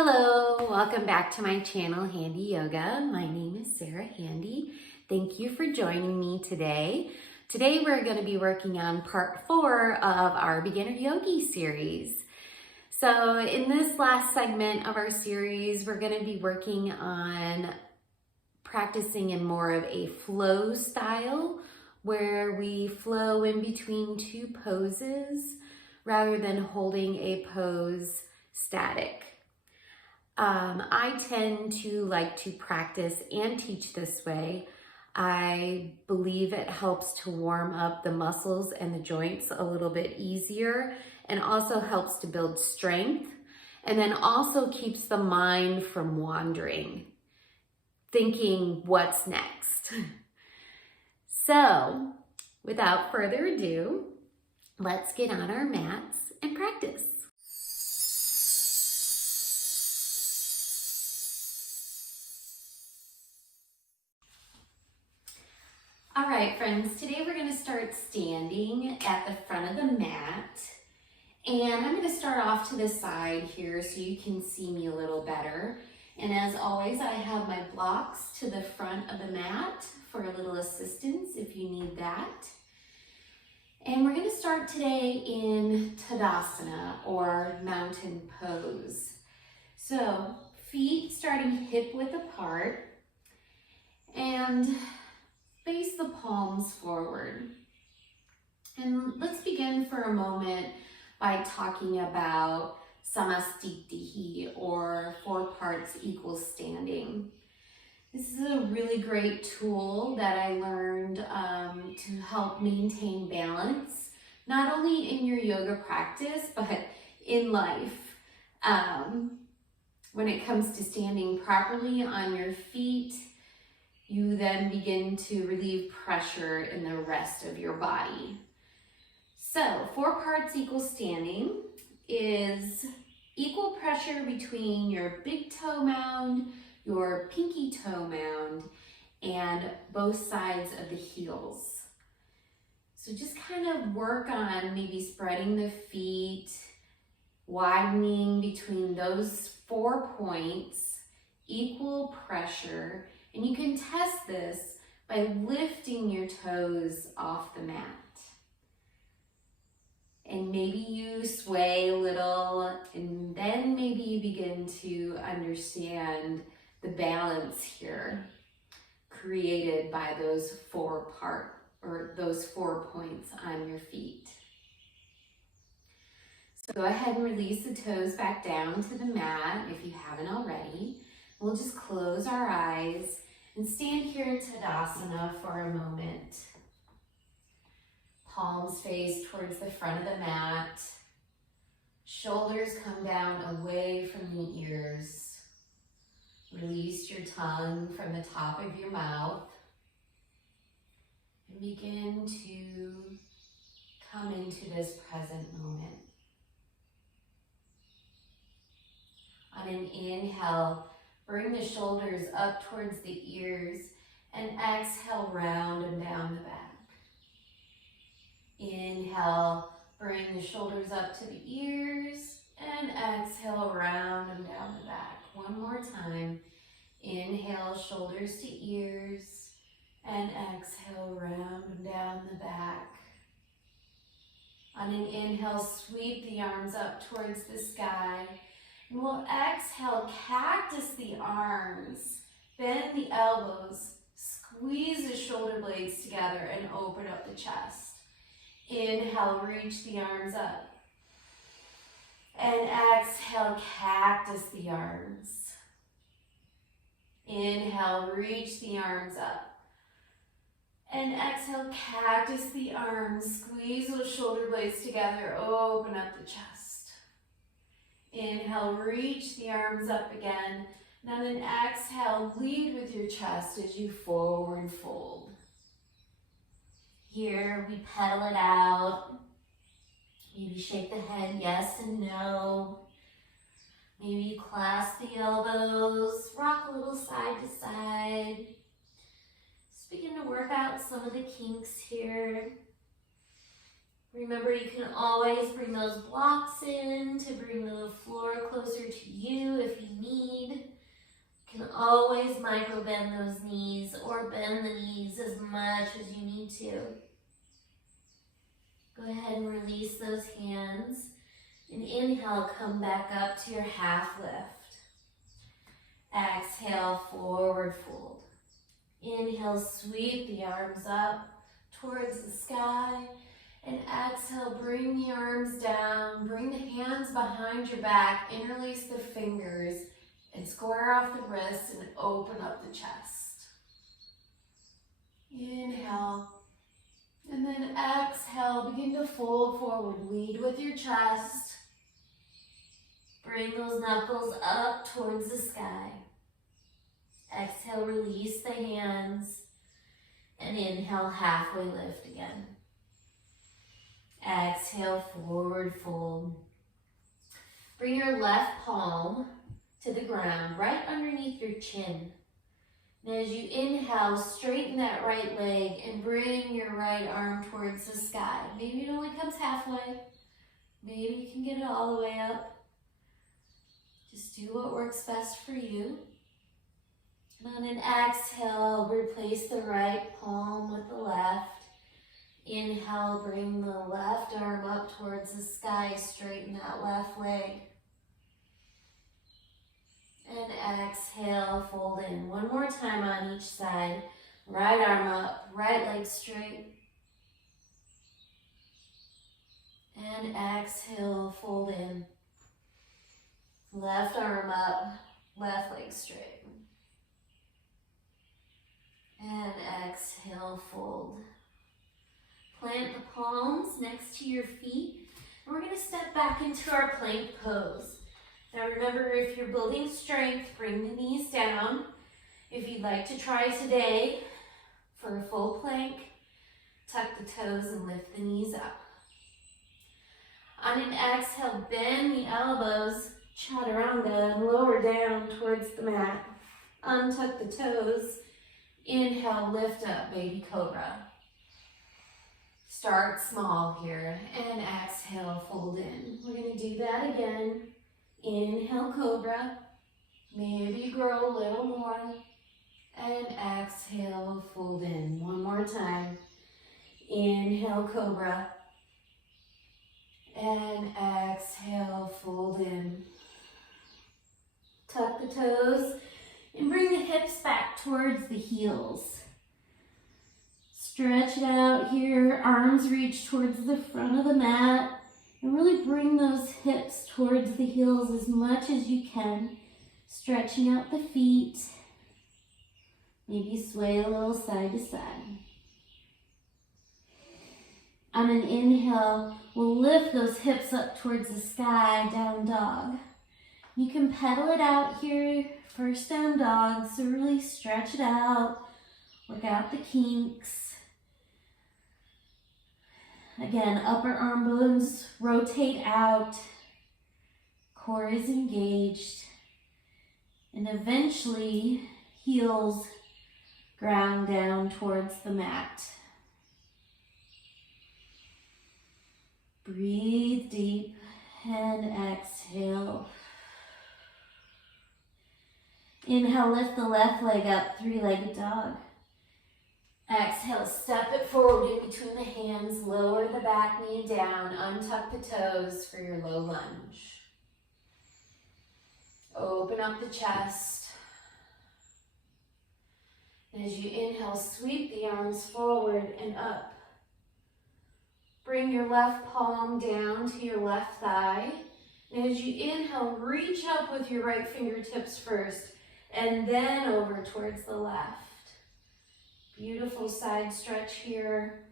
Hello, welcome back to my channel, Handy Yoga. My name is Sarah Handy. Thank you for joining me today. Today we're going to be working on part 4 of our Beginner Yogi series. So in this last segment of our series, we're going to be working on practicing in more of a flow style where we flow in between two poses rather than holding a pose static. I tend to like to practice and teach this way. I believe it helps to warm up the muscles and the joints a little bit easier and also helps to build strength and then also keeps the mind from wandering, thinking what's next. So without further ado, let's get on our mats and practice. All right, friends, today we're going to start standing at the front of the mat. And I'm going to start off to the side here so you can see me a little better. And as always, I have my blocks to the front of the mat for a little assistance if you need that. And we're going to start today in Tadasana or mountain pose. So feet starting hip width apart and face the palms forward. And let's begin for a moment by talking about Samastitihi or 4 parts equal standing. This is a really great tool that I learned to help maintain balance, not only in your yoga practice, but in life. When it comes to standing properly on your feet, you then begin to relieve pressure in the rest of your body. So 4 parts equal standing is equal pressure between your big toe mound, your pinky toe mound, and both sides of the heels. So just kind of work on maybe spreading the feet, widening between those 4 points, equal pressure. And you can test this by lifting your toes off the mat. And maybe you sway a little, and then maybe you begin to understand the balance here created by those 4 points on your feet. So go ahead and release the toes back down to the mat if you haven't already. We'll just close our eyes and stand here in Tadasana for a moment. Palms face towards the front of the mat. Shoulders come down away from the ears. Release your tongue from the top of your mouth. And begin to come into this present moment. On an inhale, bring the shoulders up towards the ears and exhale, round and down the back. Inhale, bring the shoulders up to the ears and exhale, round and down the back. One more time. Inhale, shoulders to ears and exhale, round and down the back. On an inhale, sweep the arms up towards the sky. And we'll exhale, cactus the arms, bend the elbows, squeeze the shoulder blades together and open up the chest. Inhale, reach the arms up. And exhale, cactus the arms. Inhale, reach the arms up. And exhale, cactus the arms, squeeze those shoulder blades together, open up the chest. Inhale, reach the arms up again. And on an exhale, lead with your chest as you forward fold. Here we pedal it out. Maybe shake the head yes and no. Maybe you clasp the elbows, rock a little side to side. Just begin to work out some of the kinks here. Remember, you can always bring those blocks in to bring the floor closer to you if you You can always micro bend those knees or bend the knees as much as you need to. Go ahead and release those hands. And inhale, come back up to your half lift. Exhale, forward fold. Inhale, sweep the arms up towards the sky. And exhale, bring the arms down. Bring the hands behind your back. Interlace the fingers. And square off the wrists and open up the chest. Inhale. And then exhale, begin to fold forward. Lead with your chest. Bring those knuckles up towards the sky. Exhale, release the hands. And inhale, halfway lift again. Exhale, forward fold. Bring your left palm to the ground, right underneath your chin. And as you inhale, straighten that right leg and bring your right arm towards the sky. Maybe it only comes halfway. Maybe you can get it all the way up. Just do what works best for you. And on an exhale, replace the right palm with the left. Inhale, bring the left arm up towards the sky, straighten that left leg. And exhale, fold in. One more time on each side. Right arm up, right leg straight. And exhale, fold in. Left arm up, left leg straight. And exhale, fold. Plant the palms next to your feet. And we're going to step back into our plank pose. Now remember, if you're building strength, bring the knees down. If you'd like to try today for a full plank, tuck the toes and lift the knees up. On an exhale, bend the elbows, chaturanga, and lower down towards the mat. Untuck the toes. Inhale, lift up, baby cobra. Start small here, and exhale, fold in. We're going to do that again. Inhale, cobra. Maybe grow a little more. And exhale, fold in. One more time. Inhale, cobra. And exhale, fold in. Tuck the toes and bring the hips back towards the heels. Stretch it out here. Arms reach towards the front of the mat. And really bring those hips towards the heels as much as you can. Stretching out the feet. Maybe sway a little side to side. On an inhale, we'll lift those hips up towards the sky, down dog. You can pedal it out here, first down dog, so really stretch it out. Work out the kinks. Again, upper arm bones rotate out, core is engaged, and eventually heels ground down towards the mat. Breathe deep and exhale. Inhale, lift the left leg up, three-legged dog. Exhale, step it forward in between the hands, lower the back knee down, untuck the toes for your low lunge. Open up the chest. And as you inhale, sweep the arms forward and up. Bring your left palm down to your left thigh. And as you inhale, reach up with your right fingertips first, and then over towards the left. Beautiful side stretch here.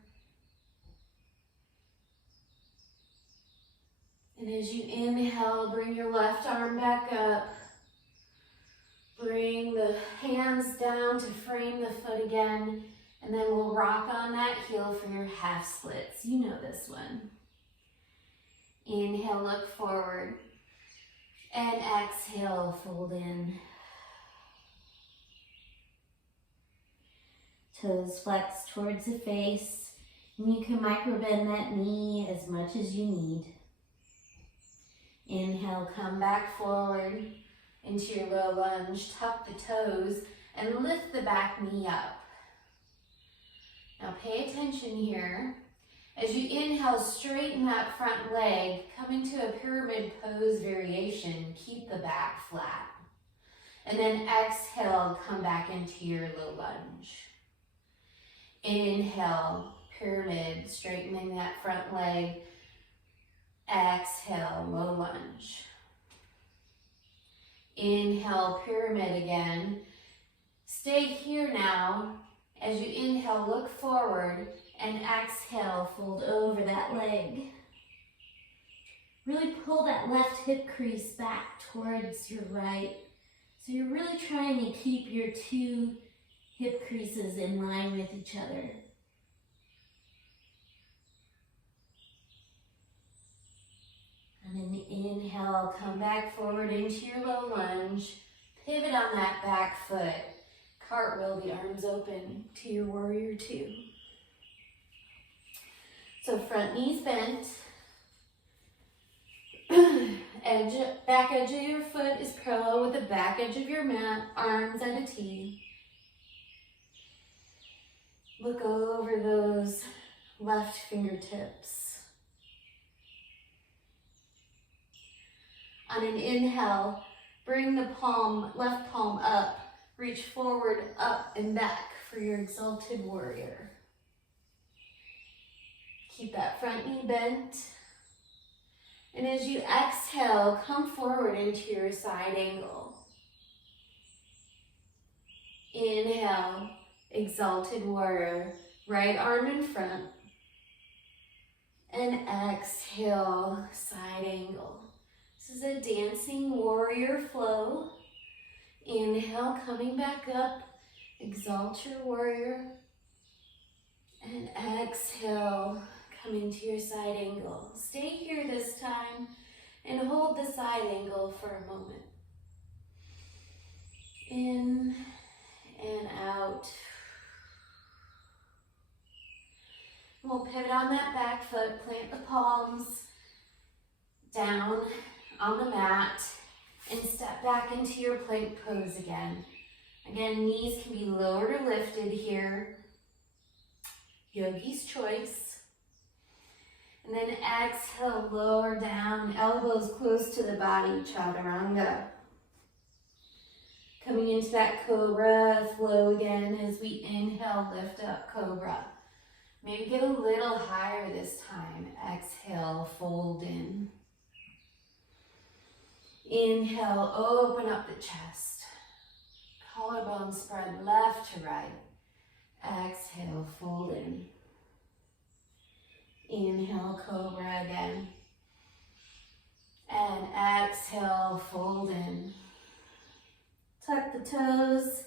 And as you inhale, bring your left arm back up. Bring the hands down to frame the foot again. And then we'll rock on that heel for your half splits. You know this one. Inhale, look forward. And exhale, fold in. Toes flex towards the face, and you can micro bend that knee as much as you need. Inhale, come back forward. into your low lunge. Tuck the toes and lift the back knee up. Now pay attention here. As you inhale, straighten that front leg, come into a pyramid pose variation. Keep the back flat. And then exhale, come back into your low lunge. Inhale, pyramid, straightening that front leg. Exhale, low lunge. Inhale, pyramid again. Stay here now. As you inhale, look forward, and exhale, fold over that leg. Really pull that left hip crease back towards your right. So you're really trying to keep your two hip creases in line with each other. And then inhale, come back forward into your low lunge. Pivot on that back foot. Cartwheel the arms open to your warrior two. So front knees bent. Back edge of your foot is parallel with the back edge of your mat, arms at a T. Look over those left fingertips. On an inhale, bring the left palm up. Reach forward, up, and back for your exalted warrior. Keep that front knee bent. And as you exhale, come forward into your side angle. Inhale, exalted warrior, right arm in front. And exhale, side angle. This is a dancing warrior flow. Inhale, coming back up, exalt your warrior. And exhale, coming to your side angle. Stay here this time and hold the side angle for a moment. In and out. We'll pivot on that back foot, plant the palms down on the mat. And step back into your plank pose again. Again, knees can be lowered or lifted here. Yogi's choice. And then exhale, lower down, elbows close to the body, chaturanga. Coming into that cobra flow again as we inhale, lift up, cobra. Maybe get a little higher this time. Exhale, fold in. Inhale, open up the chest. Collarbone spread left to right. Exhale, fold in. Inhale, cobra again. And exhale, fold in. Tuck the toes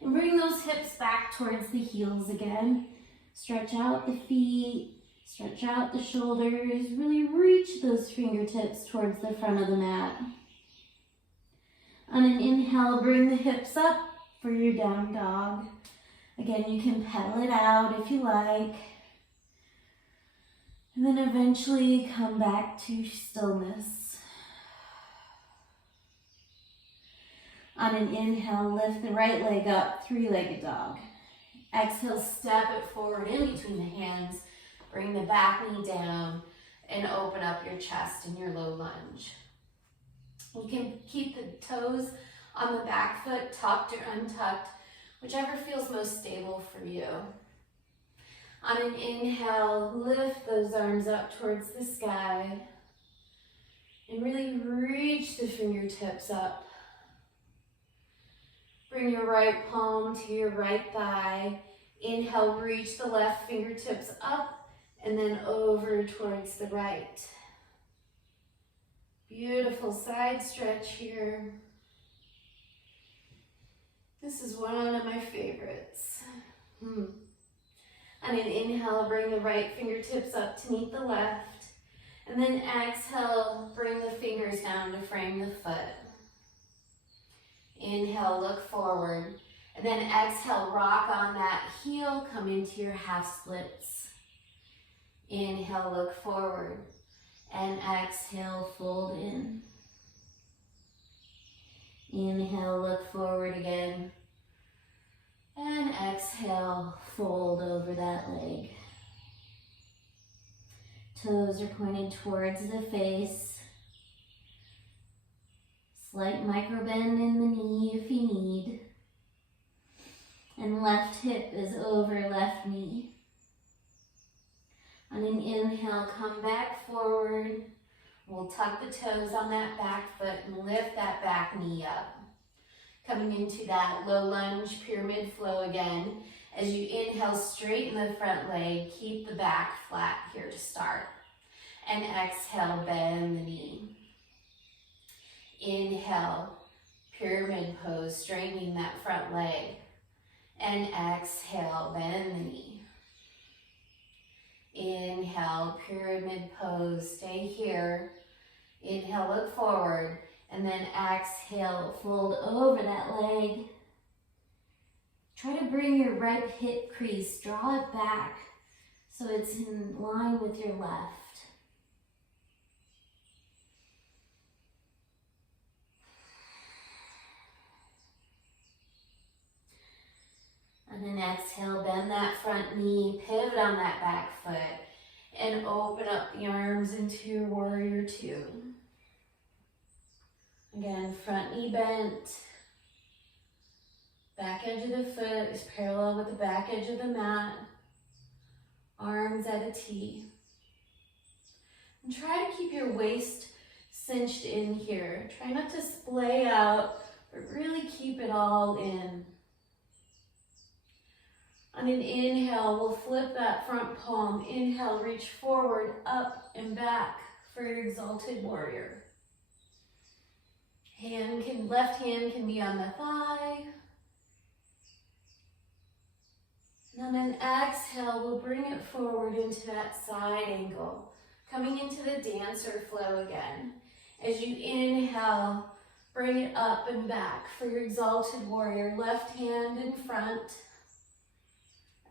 and bring those hips back towards the heels again. Stretch out the feet, stretch out the shoulders. Really reach those fingertips towards the front of the mat. On an inhale, bring the hips up for your down dog. Again, you can pedal it out if you like. And then eventually come back to stillness. On an inhale, lift the right leg up, three-legged dog. Exhale, step it forward in between the hands. Bring the back knee down and open up your chest in your low lunge. You can keep the toes on the back foot, tucked or untucked, whichever feels most stable for you. On an inhale, lift those arms up towards the sky and really reach the fingertips up. Bring your right palm to your right thigh. Inhale, reach the left fingertips up and then over towards the right. Beautiful side stretch here. This is one of my favorites. On an inhale, bring the right fingertips up to meet the left. And then exhale, bring the fingers down to frame the foot. Inhale, look forward. And then exhale, rock on that heel, come into your half splits. Inhale, look forward. And exhale, fold in. Inhale, look forward again. And exhale, fold over that leg. Toes are pointed towards the face. Slight micro bend in the knee if you need. And left hip is over left knee. On an inhale, come back forward. We'll tuck the toes on that back foot and lift that back knee up. Coming into that low lunge pyramid flow again. As you inhale, straighten the front leg. Keep the back flat here to start. And exhale, bend the knee. Inhale, pyramid pose, straightening that front leg. And exhale, bend the knee. Inhale, pyramid pose, stay here. Inhale, look forward, and then exhale, fold over that leg. Try to bring your right hip crease, draw it back so it's in line with your left. And then exhale, bend that front knee, pivot on that back foot, and open up the arms into your warrior two. Again, front knee bent. Back edge of the foot is parallel with the back edge of the mat. Arms at a T. And try to keep your waist cinched in here. Try not to splay out, but really keep it all in. On an inhale, we'll flip that front palm. Inhale, reach forward, up and back for your exalted warrior. Left hand can be on the thigh. And on an exhale, we'll bring it forward into that side angle. Coming into the dancer flow again. As you inhale, bring it up and back for your exalted warrior. Left hand in front.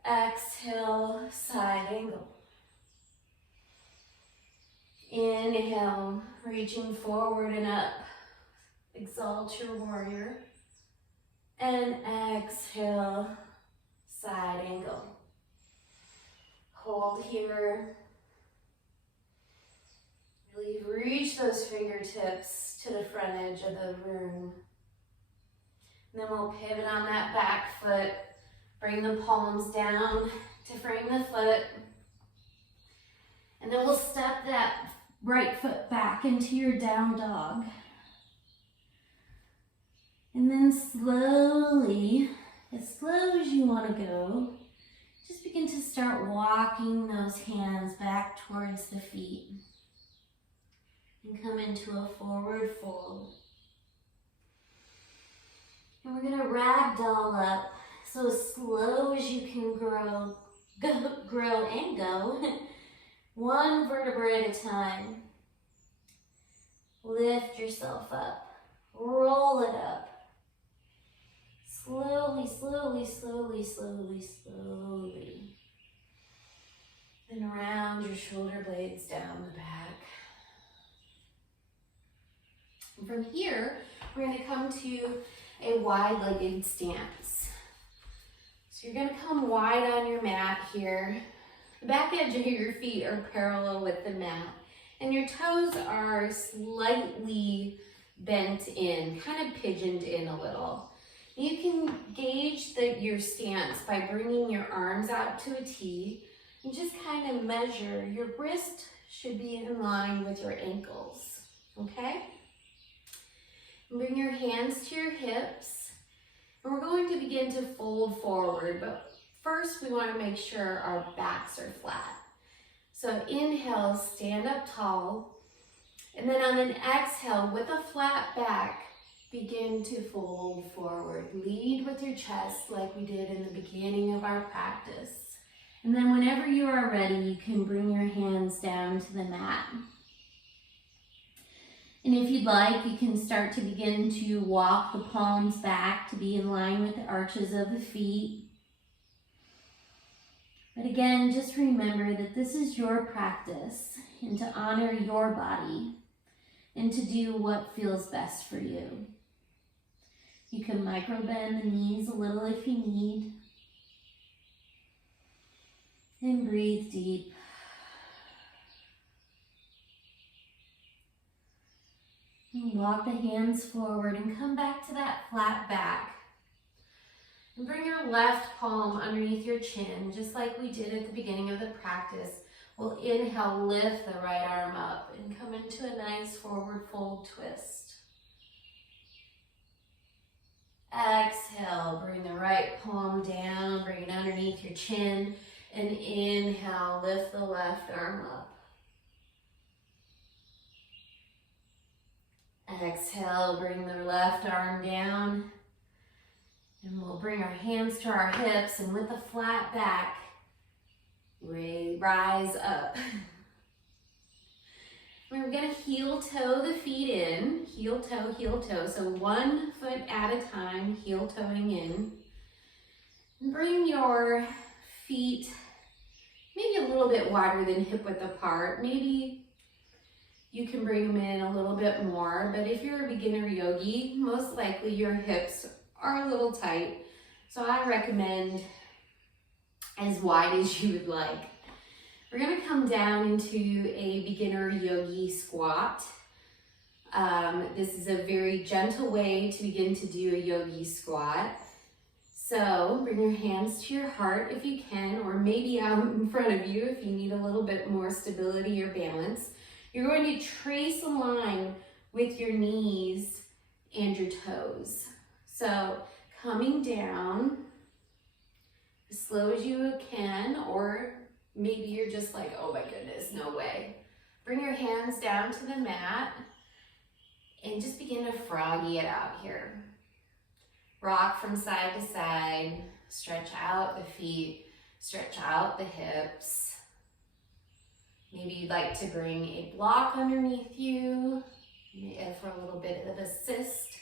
Exhale, side angle. Inhale, reaching forward and up. Exalt your warrior. And exhale, side angle. Hold here. Really reach those fingertips to the front edge of the room. And then we'll pivot on that back foot. Bring the palms down to frame the foot. And then we'll step that right foot back into your down dog. And then slowly, as slow as you want to go, just begin to start walking those hands back towards the feet. And come into a forward fold. And we're going to ragdoll up. So as slow as you can grow and go, one vertebra at a time. Lift yourself up, roll it up. Slowly, slowly, slowly, slowly, slowly. And round your shoulder blades down the back. And from here, we're going to come to a wide-legged stance. So you're going to come wide on your mat here. The back edge of your feet are parallel with the mat. And your toes are slightly bent in, kind of pigeoned in a little. You can gauge your stance by bringing your arms out to a T and just kind of measure. Your wrist should be in line with your ankles, okay? And bring your hands to your hips. And we're going to begin to fold forward, but first we want to make sure our backs are flat. So inhale, stand up tall. And then on an exhale, with a flat back, begin to fold forward. Lead with your chest like we did in the beginning of our practice. And then whenever you are ready, you can bring your hands down to the mat. And if you'd like, you can start to begin to walk the palms back to be in line with the arches of the feet. But again, just remember that this is your practice and to honor your body and to do what feels best for you. You can micro bend the knees a little if you need. And breathe deep. And walk the hands forward and come back to that flat back. And bring your left palm underneath your chin, just like we did at the beginning of the practice. We'll inhale, lift the right arm up and come into a nice forward fold twist. Exhale, bring the right palm down, bring it underneath your chin, and inhale, lift the left arm up. Exhale, bring the left arm down, and we'll bring our hands to our hips, and with a flat back, rise up. We're gonna heel toe the feet in, heel toe. So 1 foot at a time, heel toeing in. And bring your feet maybe a little bit wider than hip width apart. Maybe you can bring them in a little bit more, but if you're a beginner yogi, most likely your hips are a little tight. So I recommend as wide as you would like. We're gonna come down into a beginner yogi squat. This is a very gentle way to begin to do a yogi squat. So bring your hands to your heart if you can, or maybe out in front of you if you need a little bit more stability or balance. You're going to trace a line with your knees and your toes. So coming down as slow as you can, or maybe you're just like, oh my goodness, no way. Bring your hands down to the mat and just begin to froggy it out here. Rock from side to side, stretch out the feet, stretch out the hips. Maybe you'd like to bring a block underneath you for a little bit of assist.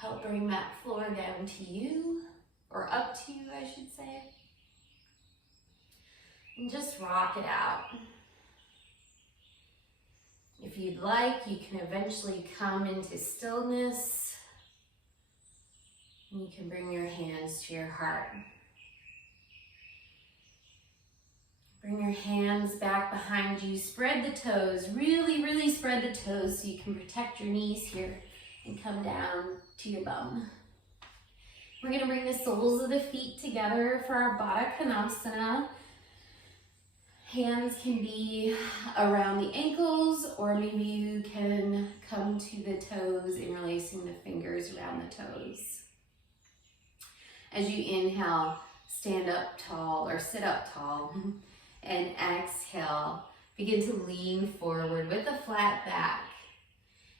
Help bring that floor down to you, or up to you, I should say. And just rock it out. If you'd like, you can eventually come into stillness. And you can bring your hands to your heart. Bring your hands back behind you. Spread the toes. Really, really spread the toes so you can protect your knees here and come down to your bum. We're going to bring the soles of the feet together for our Baddha Konasana. Hands can be around the ankles, or maybe you can come to the toes, interlacing the fingers around the toes. As you inhale, stand up tall or sit up tall, and exhale, begin to lean forward with a flat back.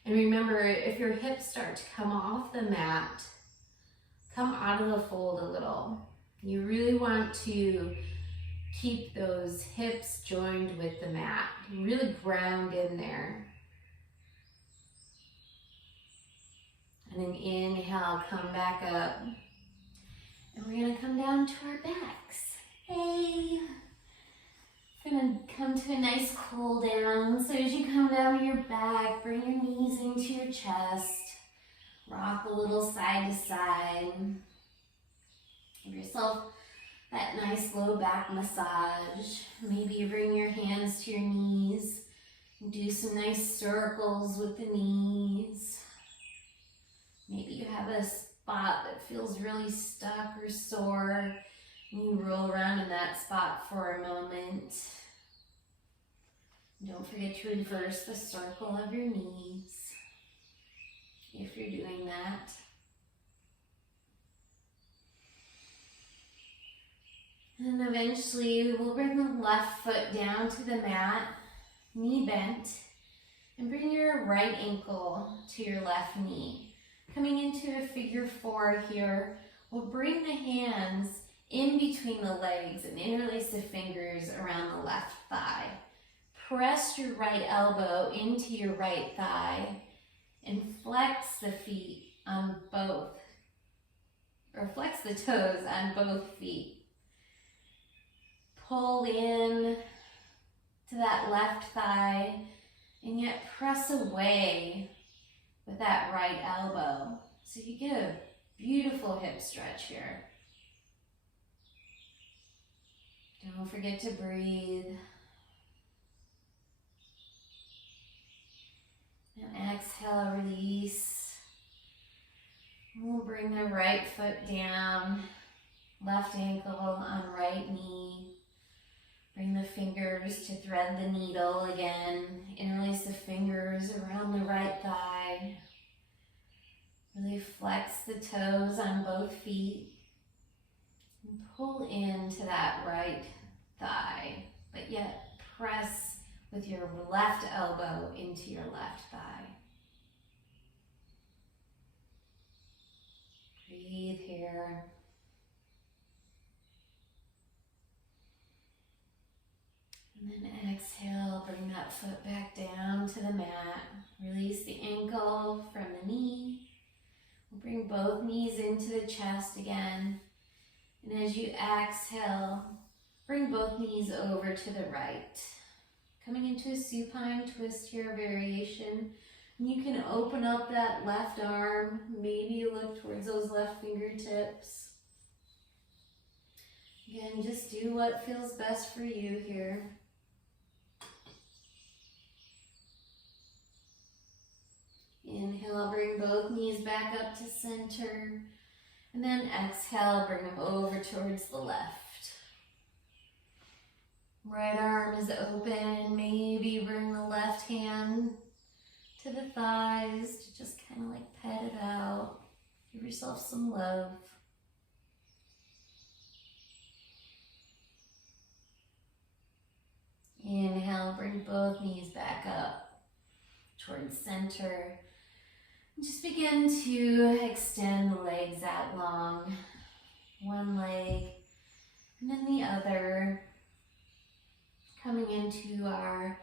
And remember, if your hips start to come off the mat, come out of the fold a little. You really want to keep those hips joined with the mat. Really ground in there. And then inhale, come back up. And we're gonna come down to our backs. Hey. We're gonna come to a nice cool down. So as you come down to your back, bring your knees into your chest. Rock a little side to side. Give yourself that nice low back massage. Maybe you bring your hands to your knees and do some nice circles with the knees. Maybe you have a spot that feels really stuck or sore, and you roll around in that spot for a moment. Don't forget to reverse the circle of your knees if you're doing that. And eventually we'll bring the left foot down to the mat, knee bent, and bring your right ankle to your left knee. Coming into a figure four here, we'll bring the hands in between the legs and interlace the fingers around the left thigh. Press your right elbow into your right thigh and flex the feet on both, or flex the toes on both feet. Pull in to that left thigh and yet press away with that right elbow. So you get a Beautiful hip stretch here. Don't forget to breathe. And exhale, release. We'll bring the right foot down, left ankle on right knee. Bring the fingers to thread the needle again. Interlace the fingers around the right thigh. Really flex the toes on both feet. And pull into that right thigh, but yet press with your left elbow into your left thigh. Breathe here. And then exhale, bring that foot back down to the mat. Release the ankle from the knee. Bring both knees into the chest again. And as you exhale, bring both knees over to the right. Coming into a supine twist here, variation. And you can open up that left arm. Maybe you look towards those left fingertips. Again, just do what feels best for you here. Inhale, bring both knees back up to center. And then exhale, bring them over towards the left. Right arm is open. Maybe bring the left hand to the thighs to just kind of like pet it out. Give yourself some love. Inhale, bring both knees back up towards center. Just begin to extend the legs out long. One leg and then the other. Coming into our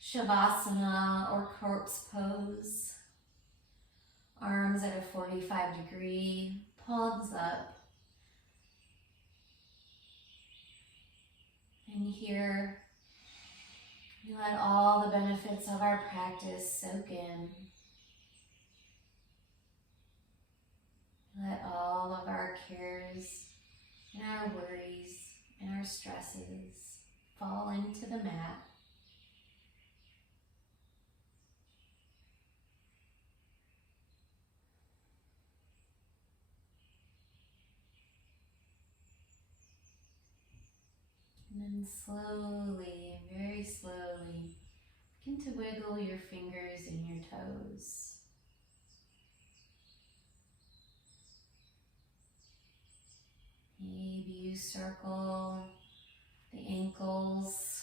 Shavasana or corpse pose. Arms at a 45-degree, palms up. And here, we let all the benefits of our practice soak in. Let all of our cares and our worries and our stresses fall into the mat. And then slowly, very slowly, begin to wiggle your fingers and your toes. Maybe you circle the ankles.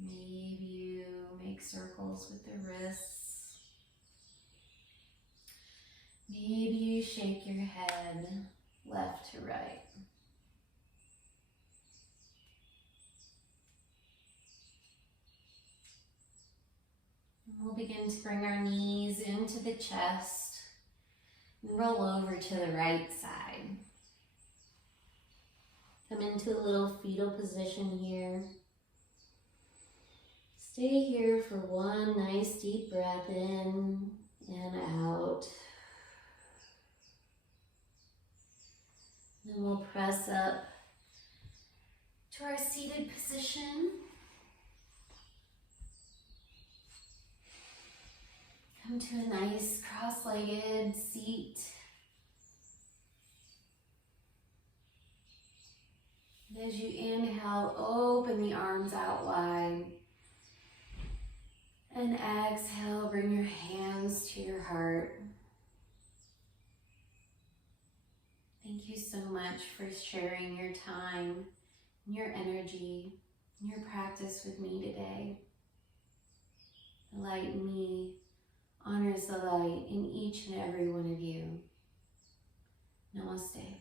Maybe you make circles with the wrists. Maybe you shake your head left to right. And we'll begin to bring our knees into the chest and roll over to the right side. Come into a little fetal position here. Stay here for one nice deep breath in and out. Then we'll press up to our seated position. Come to a nice cross-legged seat. And as you inhale, open the arms out wide. And exhale, bring your hands to your heart. Thank you so much for sharing your time, your energy, and your practice with me today. The light in me honors the light in each and every one of you. Namaste.